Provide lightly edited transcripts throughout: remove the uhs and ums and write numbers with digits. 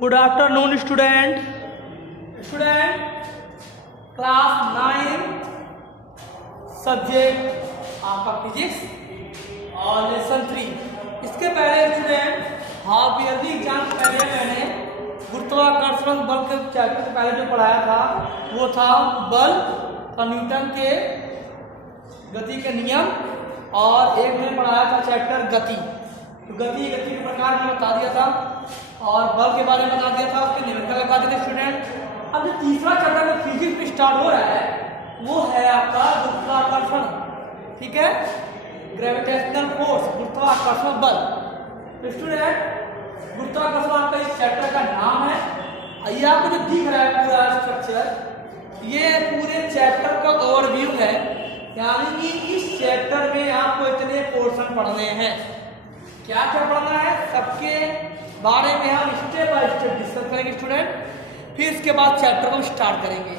Good afternoon student class 9 subject आपका physics और lesson 3। इसके पहले स्टूडेंट हाफ ईयरली एग्जाम से पहले मैंने गुरुत्वाकर्षण बल के चैप्टर से पहले जो पढ़ाया था वो था बल और न्यूटन के गति के नियम, और एक मैंने पढ़ाया था चैप्टर गति। तो गति के प्रकार मैंने बता दिया था और बल के बारे में बता दिया था, उसके नियम लगा दिए थे स्टूडेंट। अब जो तीसरा चैप्टर में फिजिक्स में स्टार्ट हो रहा है वो है आपका गुरुत्वाकर्षण, ठीक है, ग्रेविटेशनल फोर्स, गुरुत्वाकर्षण बल। तो स्टूडेंट गुरुत्वाकर्षण आपका इस चैप्टर का नाम है। ये आपको जो दिख रहा है पूरा स्ट्रक्चर, ये पूरे चैप्टर का ओवरव्यू है, यानी कि इस चैप्टर में आपको इतने पोर्शन पढ़ने हैं। क्या क्या पढ़ना है सबके बारे में हम स्टेप बाय स्टेप डिस्कस करेंगे स्टूडेंट। फिर इसके बाद चैप्टर को हम स्टार्ट करेंगे।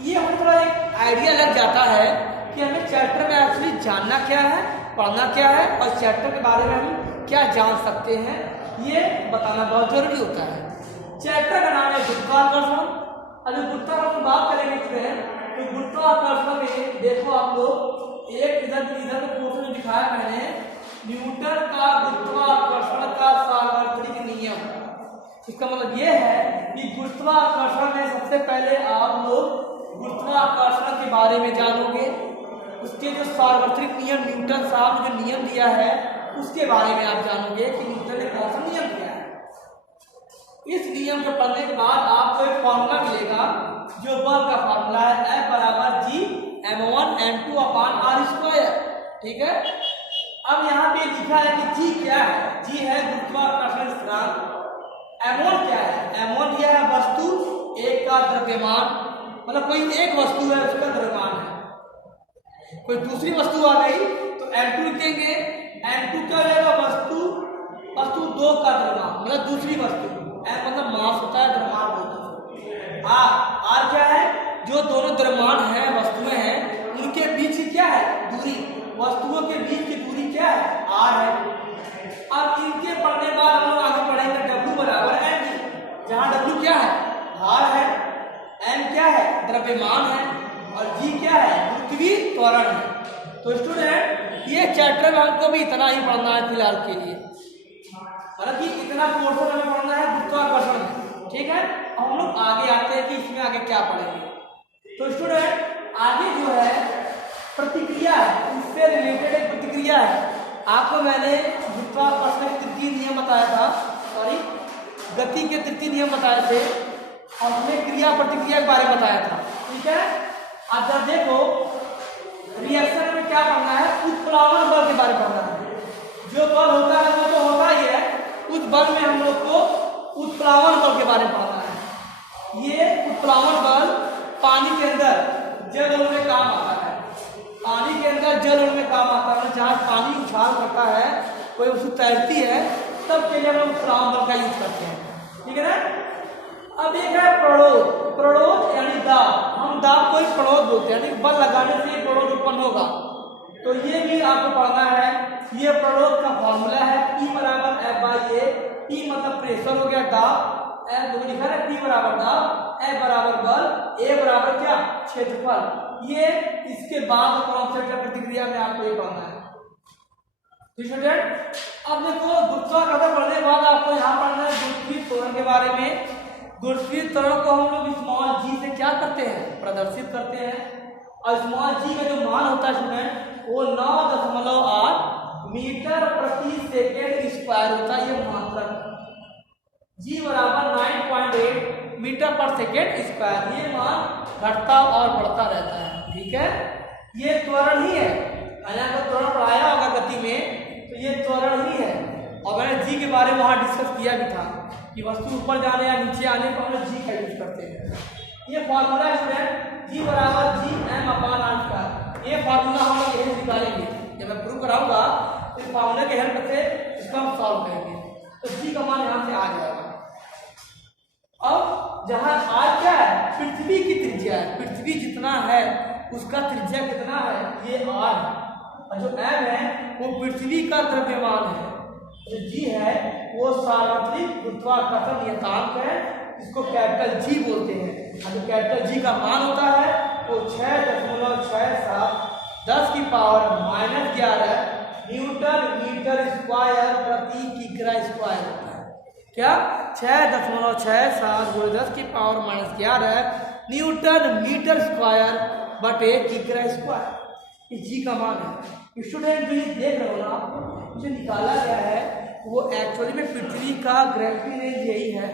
ये हमें थोड़ा एक आइडिया लग जाता है कि हमें चैप्टर में एक्चुअली जानना क्या है, पढ़ना क्या है और चैप्टर के बारे में हम क्या जान सकते हैं, ये बताना बहुत जरूरी होता है। चैप्टर का नाम है गुरुत्वाकर्षण। अगर गुरुत्वाकर्षण बात करेंगे स्टूडेंट तो गुरुत्वाकर्षण में देखो आप लोग एक इधर क्वेश्चन दिखाया मैंने, न्यूटन का गुरुत्वाकर्षण का सार्वत्रिक नियम। इसका मतलब यह है कि गुरुत्वाकर्षण में सबसे पहले आप लोग गुरुत्वाकर्षण के बारे में जानोगे, उसके जो सार्वत्रिक नियम न्यूटन साहब ने जो नियम दिया है उसके बारे में आप जानोगे कि न्यूटन ने कौन सा नियम दिया है। इस नियम को पढ़ने के बाद आपको एक फॉर्मूला मिलेगा जो बल का फॉर्मूला है, F बराबर G m1 m2 अपान r²। ठीक है, अब यहाँ पे लिखा है कि G क्या है, G है गुरुत्वाकर्षण स्थिरांक, m1 क्या है, m1 यह है वस्तु एक का द्रव्यमान, मतलब कोई एक वस्तु है उसका द्रव्यमान है। कोई दूसरी वस्तु आ गई तो m2 लिखेंगे, m2 क्या हो जाएगा वस्तु दो का द्रव्यमान, मतलब दूसरी वस्तु, m मतलब मास होता है, द्रव्यमान होता है। r क्या है, जो दोनों द्रव्यमान है वस्तुएं हैं उनके बीच की क्या है दूरी, वस्तुओं के बीच की दूरी क्या है r है। अब इनके पढ़ने बाद हम लोग आगे पढ़ेंगे W बराबर mg, जहां W क्या है भार है, m क्या है द्रव्यमान है और g क्या है पृथ्वी त्वरण है। तो स्टूडेंट ये चैप्टर में हमको भी इतना ही पढ़ना है फिलहाल के लिए, हालांकि इतना पोर्शन हमें पढ़ना है गुरुत्वाकर्षण में, ठीक है। हम लोग आगे आते हैं कि इसमें आगे क्या पढ़ेंगे। तो स्टूडेंट आगे जो है प्रतिक्रिया है, उससे रिलेटेड एक प्रतिक्रिया है। आपको मैंने गुरुत्वाकर्षण के तृतीय नियम बताया था, सॉरी गति के तृतीय नियम बताए थे और हमने क्रिया प्रतिक्रिया के बारे में बताया था, ठीक है। अब जब देखो रिएक्शन में क्या पढ़ना है, उत्प्लावन बल के बारे में पढ़ना है। जो बल होता है वो तो होता ही है, उस बल में हम लोग को उत्प्लावन बल के बारे में पढ़ना है। ये उत्प्लावन बल पानी के अंदर जल अणु में काम आता है, पानी के अंदर जल अणु में काम आता है, जहाँ पानी उछाल करता है कोई उसको तैरती है तब के लिए हम उत्प्लावन बल का यूज करते हैं, ठीक है ना। अब एक है प्रणोद यानी दाब, हम दाब को ही प्रणोद बोलते हैं, यानी बल लगाने से प्रणोद उत्पन्न होगा। तो ये भी आपको पढ़ना है। ये प्रणोद का फॉर्मूला है P बराबर F/A, P मतलब प्रेशर हो गया, दाब, F जो लिखा है P बराबर दाब, F बराबर बल, A बराबर क्या क्षेत्रफल। ये इसके बाद कॉन्सेप्ट या प्रतिक्रिया में आपको ये पढ़ना है, ठीक है स्टूडेंट। अब देखो गुरुत्वाकर्षण पढ़ने के बाद आपको यहाँ पढ़ना है गुरुत्वीय त्वरण के बारे में। गुरुत्वीय त्वरण को हम लोग स्मॉल g से क्या करते हैं प्रदर्शित करते हैं, और स्मॉल g का जो मान होता है स्टूडेंट वो 9.8 मीटर प्रति सेकेंड स्क्वायर होता है, ये मात्रक g बराबर 9.8 मीटर पर सेकेंड स्क्वायर। ये मान घटता और बढ़ता रहता है, ठीक है। ये त्वरण ही है, मैंने आपको त्वरण पढ़ाया होगा गति में, तो ये त्वरण ही है। और मैंने g के बारे में वहाँ डिस्कस किया भी था कि वस्तु ऊपर जाने या नीचे आने पर हम लोग g का यूज करते हैं। ये फॉर्मूला स्टूडेंट g बराबर g m अपान r²। ये फार्मूला हम लोग यही निकालेंगे, जब मैं प्रूव कराऊंगा तो इस फार्मूले के हेल्प से इसको हम सॉल्व करेंगे। तो g का मान यहाँ से आ जाएगा। अब जहाँ r क्या है पृथ्वी की त्रिज्या है, पृथ्वी जितना है उसका त्रिज्या कितना है ये r है, और जो m है वो पृथ्वी का द्रव्यमान है। जो जी है वो सार्वत्रिक गुरुत्वाकर्षण नियतांक है, इसको कैपिटल जी बोलते हैं। अगर कैपिटल जी का मान होता है वो 6.67 10⁻⁻11 न्यूटन मीटर स्क्वायर प्रति किग्रा स्क्वायर होता है। क्या 6.67 × 10⁻⁻11 न्यूटन मीटर स्क्वायर बटे किग्रा स्क्वायर, ये जी का मान है। स्टूडेंट जो ये देख रहे हो ना आपको जो निकाला गया है वो एक्चुअली में पृथ्वी का ग्रेविटी रेंज यही है।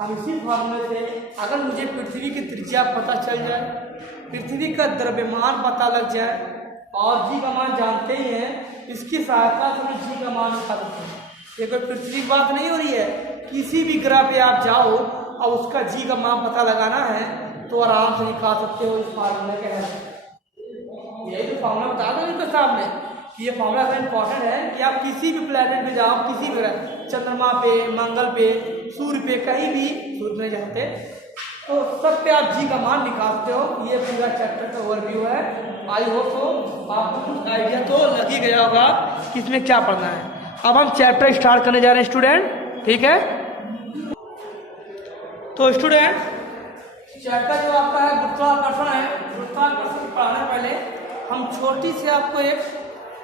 अब इसी फॉर्मूले से अगर मुझे पृथ्वी की त्रिज्या पता चल जाए, पृथ्वी का द्रव्यमान पता लग जाए और जी का मान जानते ही हैं, इसकी सहायता से हम जी का मान निकाल सकते हैं। ये कोई पृथ्वी की बात नहीं हो रही है, किसी भी ग्रह पे आप जाओ और उसका जी का मान पता लगाना है तो आराम से निकाल सकते हो इस फार्मूले के है। यही तो फार्मूला बता दो इनके सामने कि ये फार्मूला इतना इंपॉर्टेंट है कि आप किसी भी प्लेनेट पे जाओ, किसी भी ग्रह, चंद्रमा पे, मंगल पे, सूर्य पे, कहीं भी, सूर्य नहीं जाते तो सब पे आप जी का मान निकालते हो। ये पूरा चैप्टर का ओवरव्यू है। आई होप तो आपको कुछ आइडिया तो लग ही गया होगा कि इसमें क्या पढ़ना है। अब हम चैप्टर स्टार्ट करने जा रहे हैं स्टूडेंट, ठीक है। तो स्टूडेंट चैप्टर जो आपका है गुरुत्वाकर्षण है। गुरुत्वाकर्षण पढ़ाने पहले हम छोटी सी आपको एक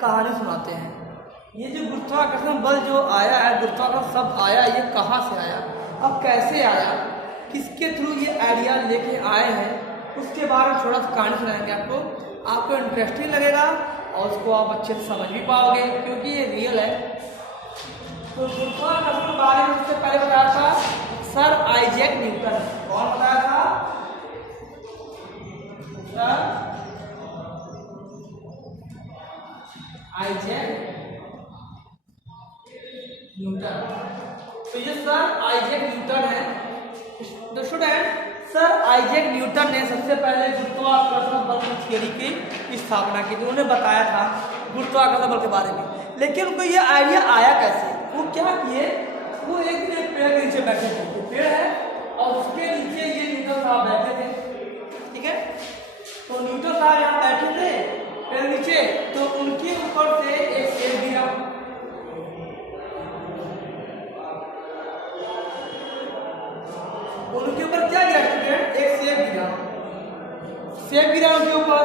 कहानी सुनाते हैं। ये जो गुरुत्वाकर्षण बल जो आया है, गुरुत्वाकर्षण शब्द आया, ये कहाँ से आया, अब कैसे आया, किसके थ्रू ये आइडिया लेके आए हैं, उसके बारे में थोड़ा सा कहानी सुनाएंगे आपको इंटरेस्टिंग लगेगा और उसको आप अच्छे से समझ भी पाओगे क्योंकि ये रियल है। तो गुरुत्वाकर्षण के बारे में उससे पहले बताया था सर आइजैक न्यूटन। कौन बताया था? Sir Isaac Newton. तो ये सर आइजैक न्यूटन है। तो स्टूडेंट सर आइजैक न्यूटन ने सबसे पहले गुरुत्वाकर्षण बल की थ्योरी की स्थापना की। उन्होंने बताया था गुरुत्वाकर्षण बल के बारे में, लेकिन उनको ये आइडिया आया कैसे? वो क्या किए, वो एक दिन पेड़ के नीचे बैठे थे, पेड़ है और उसके नीचे ये न्यूटन साहब बैठे थे, ठीक है। तो न्यूटन साहब यहाँ बैठे थे पेड़ नीचे, तो उनके ऊपर से एक सेब गिरा। उनके ऊपर क्या गिरा स्टूडेंट? एक सेब गिरा। सेब गिरा उनके ऊपर,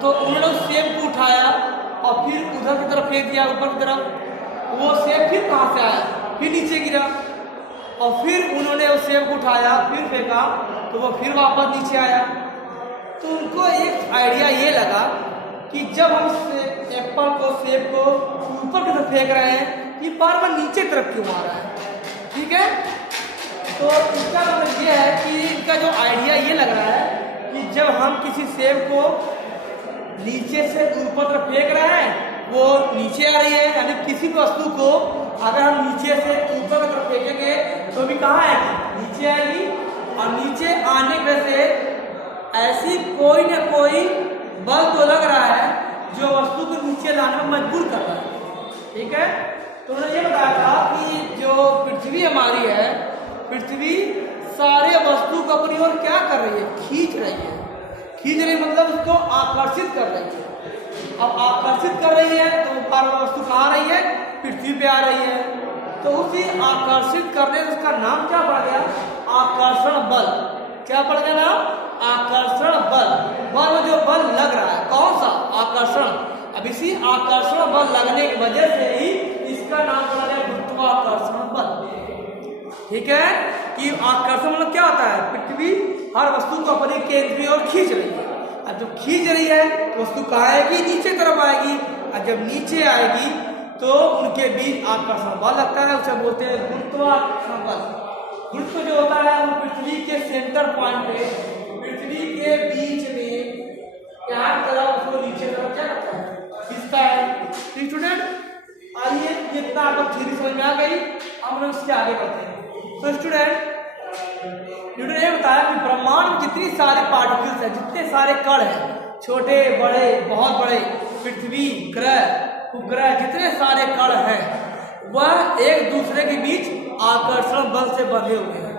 तो उन्होंने उस सेब को उठाया और फिर उधर की तरफ फेंक दिया, ऊपर की तरफ। वो सेब फिर कहाँ से आया? फिर नीचे गिरा और फिर उन्होंने उस सेब को उठाया, फिर फेंका, तो वो फिर वापस नीचे आया। तो उनको एक आइडिया ये लगा कि जब हम एप्पल को, सेब को ऊपर की तरफ फेंक रहे हैं, ये बार बार नीचे तरफ क्यों आ रहा है, ठीक है। तो इसका मतलब ये है कि इनका जो आइडिया ये लग रहा है कि जब हम किसी सेब को नीचे से ऊपर तरफ फेंक रहे हैं वो नीचे आ रही है, यानी किसी भी वस्तु को अगर हम नीचे से ऊपर की तरफ फेंकेंगे तो भी कहाँ आएगी? नीचे आएगी। और नीचे आने की वजह से ऐसी कोई ना कोई बल तो लग रहा है जो वस्तु को नीचे लाने में मजबूर कर रहा है, ठीक है। तो उन्होंने ये बताया था कि जो पृथ्वी हमारी है, पृथ्वी सारे वस्तु को अपनी ओर क्या कर रही है? खींच रही है। खींच रही मतलब उसको आकर्षित कर रही है। अब आकर्षित कर रही है तो बार बार वस्तु कहाँ आ रही है? पृथ्वी पे आ रही है। तो उसी आकर्षित करने से उसका नाम क्या पड़ गया? आकर्षण बल। क्या पड़ गया नाम? आकर्षण बल। बल जो बल लग रहा है, कौन सा? आकर्षण। अब इसी आकर्षण बल लगने की वजह से ही इसका नाम पड़ा गया गुरुत्वाकर्षण बल, ठीक है। कि आकर्षण मतलब क्या होता है? पृथ्वी हर वस्तु को अपने केंद्र की ओर खींच रही है। अब जब खींच रही है तो वस्तु कहाँ आएगी? नीचे तरफ आएगी। और जब नीचे आएगी तो उनके बीच आकर्षण बल लगता है, उसे बोलते हैं गुरुत्वाकर्षण बल। गुरुत्व जो होता है वो पृथ्वी के सेंटर पॉइंट पे, पृथ्वी के बीच में क्या तरफ उसको नीचे तरफ क्या करता है? खींचता है। स्टूडेंट आइए, जितना आपको थ्योरी समझ में आ गई, अब हम उसके आगे बढ़ते हैं। तो स्टूडेंट न्यूटन ने बताया कि ब्रह्मांड में जितनी सारे पार्टिकल्स हैं, जितने सारे कण हैं, छोटे बड़े बहुत बड़े, पृथ्वी, ग्रह, उपग्रह, जितने सारे कण हैं वह एक दूसरे के बीच आकर्षण बल से बंधे हुए हैं।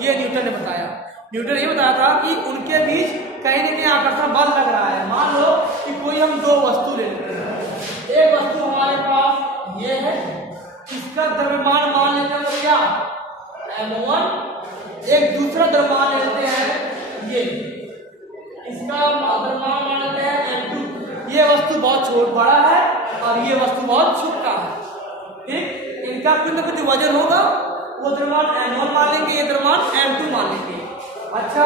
ये न्यूटन ने बताया। न्यूटन ने बताया था कि उनके बीच कहीं न कहीं आकर्षण बल लग रहा है। मान लो कि कोई हम दो वस्तु ले लेते हैं। एक वस्तु हमारे पास ये है, इसका द्रव्यमान मान लेते हैं क्या, m1, एक दूसरा द्रव्यमान लेते हैं ये, इसका द्रव्यमान मान लेते हैं m2। ये वस्तु बहुत बड़ा है और ये वस्तु बहुत छोटा है, ठीक। इनका कुछ ना कुछ वजन होगा, वो द्रव्यमान m1 मान लेंगे, ये द्रव्यमान m2 मान लेंगे। अच्छा,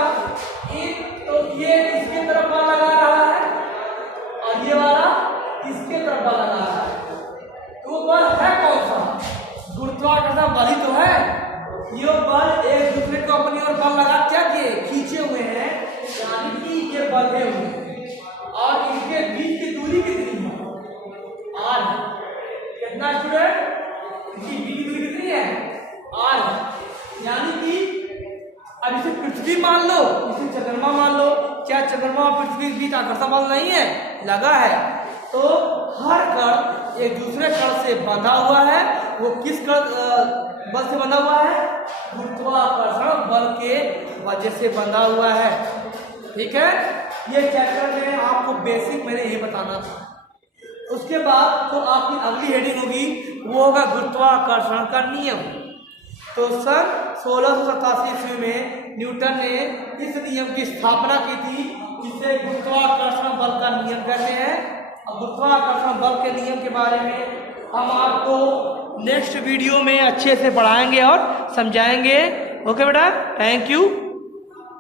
तो ये इसके तरफ बल लगा रहा है और ये वाला इसके तरफ बल लगा रहा है, तो बल है कौन सा, गुरुत्वाकर्षण बल ही तो है। ये बल एक दूसरे को अपनी ओर बल लगा क्या किए, खींचे हुए हैं, यानी कि ये बंधे हुए हैं और इनके बीच की दूरी कितनी है, r। कितना स्टूडेंट, इनकी बीच की दूरी कितनी है, r। यानी कि अब इसे पृथ्वी मान लो, इसे चंद्रमा मान लो, क्या चंद्रमा और पृथ्वी के बीच आकर्षण बल नहीं है, लगा है। तो हर कण एक दूसरे कण से बंधा हुआ है, वो किस बल से बंधा हुआ है, गुरुत्वाकर्षण बल के वजह से बंधा हुआ है, ठीक है। ये चैप्टर में आपको बेसिक मैंने ये बताना था। उसके बाद तो आपकी अगली हेडिंग होगी, वो होगा गुरुत्वाकर्षण का नियम। तो सन 1687 ईस्वी में न्यूटन ने इस नियम की स्थापना की थी, जिसे गुरुत्वाकर्षण बल का नियम कहते हैं। और गुरुत्वाकर्षण बल के नियम के बारे में हम आपको नेक्स्ट वीडियो में अच्छे से पढ़ाएंगे और समझाएंगे। ओके बेटा, थैंक यू।